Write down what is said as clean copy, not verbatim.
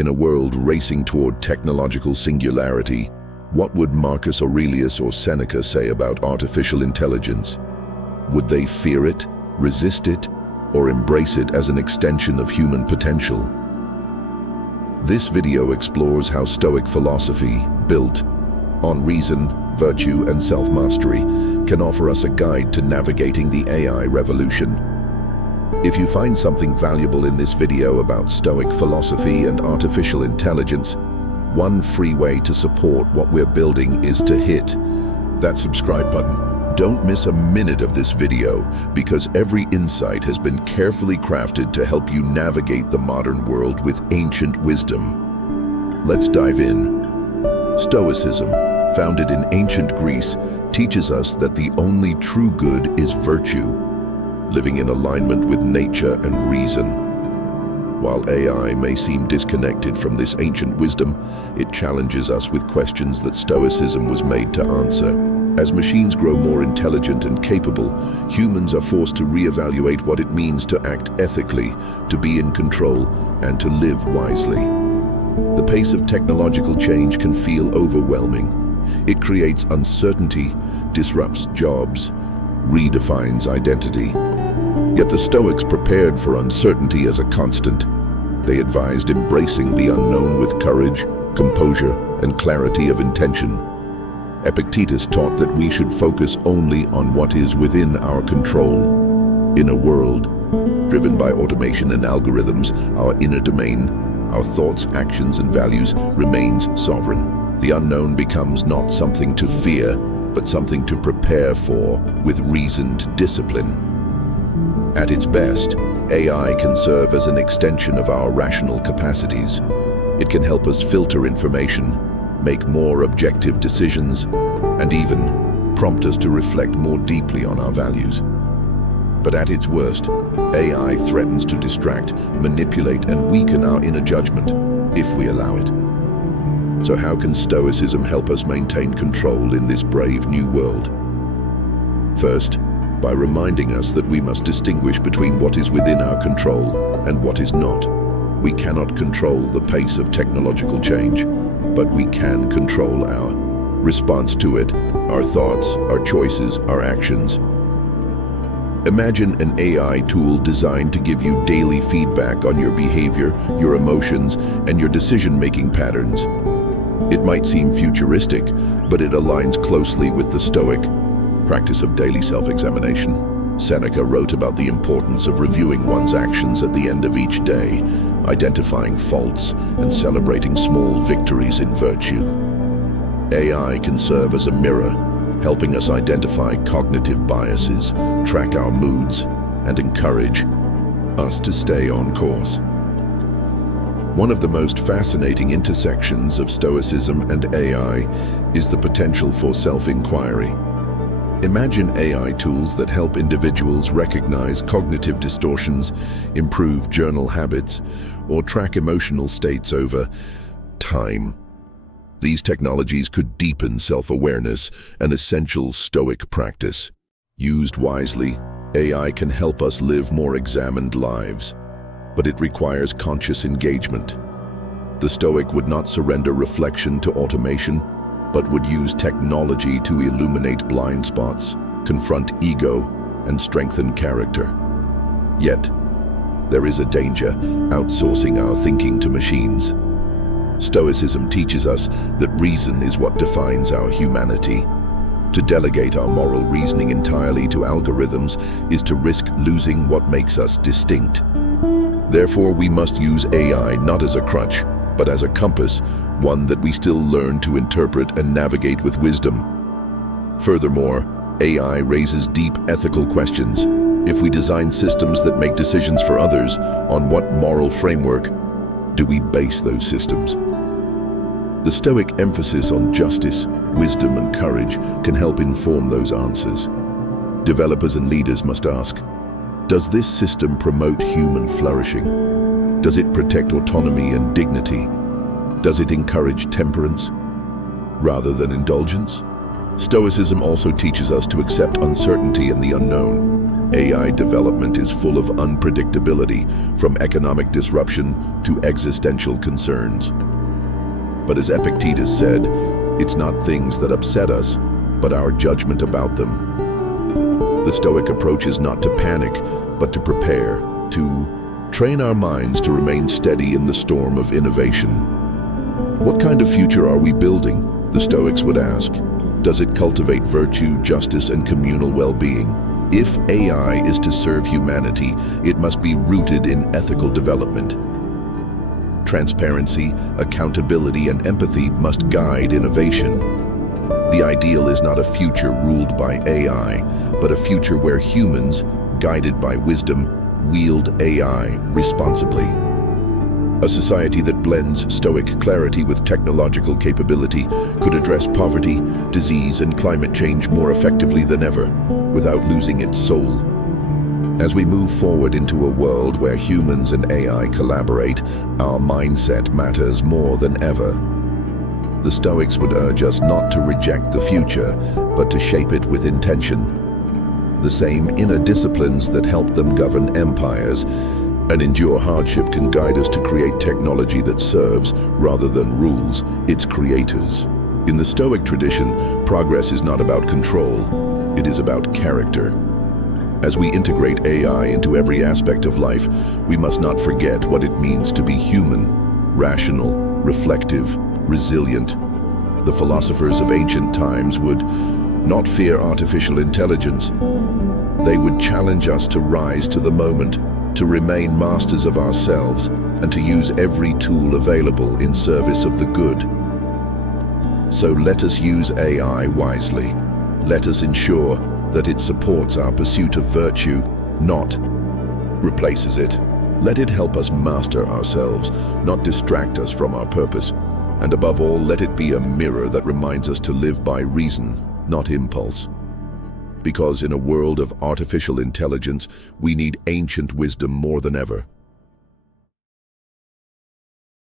In a world racing toward technological singularity, what would Marcus Aurelius or Seneca say about artificial intelligence? Would they fear it, resist it, or embrace it as an extension of human potential? This video explores how Stoic philosophy, built on reason, virtue, and self-mastery, can offer us a guide to navigating the AI revolution. If you find something valuable in this video about Stoic philosophy and artificial intelligence, one free way to support what we're building is to hit that subscribe button. Don't miss a minute of this video, because every insight has been carefully crafted to help you navigate the modern world with ancient wisdom. Let's dive in. Stoicism, founded in ancient Greece, teaches us that the only true good is virtue, living in alignment with nature and reason. While AI may seem disconnected from this ancient wisdom, it challenges us with questions that Stoicism was made to answer. As machines grow more intelligent and capable, humans are forced to reevaluate what it means to act ethically, to be in control, and to live wisely. The pace of technological change can feel overwhelming. It creates uncertainty, disrupts jobs, redefines identity. Yet the Stoics prepared for uncertainty as a constant. They advised embracing the unknown with courage, composure, and clarity of intention. Epictetus taught that we should focus only on what is within our control. In a world driven by automation and algorithms, our inner domain, our thoughts, actions, and values remains sovereign. The unknown becomes not something to fear, but something to prepare for with reasoned discipline. At its best, AI can serve as an extension of our rational capacities. It can help us filter information, make more objective decisions, and even prompt us to reflect more deeply on our values. But at its worst, AI threatens to distract, manipulate, and weaken our inner judgment if we allow it. So how can Stoicism help us maintain control in this brave new world? First, by reminding us that we must distinguish between what is within our control and what is not. We cannot control the pace of technological change, but we can control our response to it, our thoughts, our choices, our actions. Imagine an AI tool designed to give you daily feedback on your behavior, your emotions, and your decision-making patterns. It might seem futuristic, but it aligns closely with the Stoic practice of daily self-examination. Seneca wrote about the importance of reviewing one's actions at the end of each day, identifying faults and celebrating small victories in virtue. AI can serve as a mirror, helping us identify cognitive biases, track our moods, and encourage us to stay on course. One of the most fascinating intersections of Stoicism and AI is the potential for self-inquiry. Imagine AI tools that help individuals recognize cognitive distortions, improve journal habits, or track emotional states over time. These technologies could deepen self-awareness, an essential Stoic practice. Used wisely, AI can help us live more examined lives, but it requires conscious engagement. The Stoic would not surrender reflection to automation, but would use technology to illuminate blind spots, confront ego, and strengthen character. Yet, there is a danger outsourcing our thinking to machines. Stoicism teaches us that reason is what defines our humanity. To delegate our moral reasoning entirely to algorithms is to risk losing what makes us distinct. Therefore, we must use AI not as a crutch, but as a compass, one that we still learn to interpret and navigate with wisdom. Furthermore, AI raises deep ethical questions. If we design systems that make decisions for others, on what moral framework do we base those systems? The Stoic emphasis on justice, wisdom, and courage can help inform those answers. Developers and leaders must ask, does this system promote human flourishing? Does it protect autonomy and dignity? Does it encourage temperance rather than indulgence? Stoicism also teaches us to accept uncertainty and the unknown. AI development is full of unpredictability, from economic disruption to existential concerns. But as Epictetus said, it's not things that upset us, but our judgment about them. The Stoic approach is not to panic, but to prepare, to train our minds to remain steady in the storm of innovation. What kind of future are we building? The Stoics would ask. Does it cultivate virtue, justice, and communal well-being? If AI is to serve humanity, it must be rooted in ethical development. Transparency, accountability, and empathy must guide innovation. The ideal is not a future ruled by AI, but a future where humans, guided by wisdom, wield AI responsibly. A society that blends Stoic clarity with technological capability could address poverty, disease, and climate change more effectively than ever, without losing its soul. As we move forward into a world where humans and AI collaborate, our mindset matters more than ever. The Stoics would urge us not to reject the future, but to shape it with intention. The same inner disciplines that help them govern empires and endure hardship can guide us to create technology that serves, rather than rules, its creators. In the Stoic tradition, progress is not about control, it is about character. As we integrate AI into every aspect of life, we must not forget what it means to be human, rational, reflective, resilient. The philosophers of ancient times would not fear artificial intelligence. They would challenge us to rise to the moment, to remain masters of ourselves, and to use every tool available in service of the good. So let us use AI wisely. Let us ensure that it supports our pursuit of virtue, not replaces it. Let it help us master ourselves, not distract us from our purpose. And above all, let it be a mirror that reminds us to live by reason, not impulse. Because in a world of artificial intelligence, we need ancient wisdom more than ever.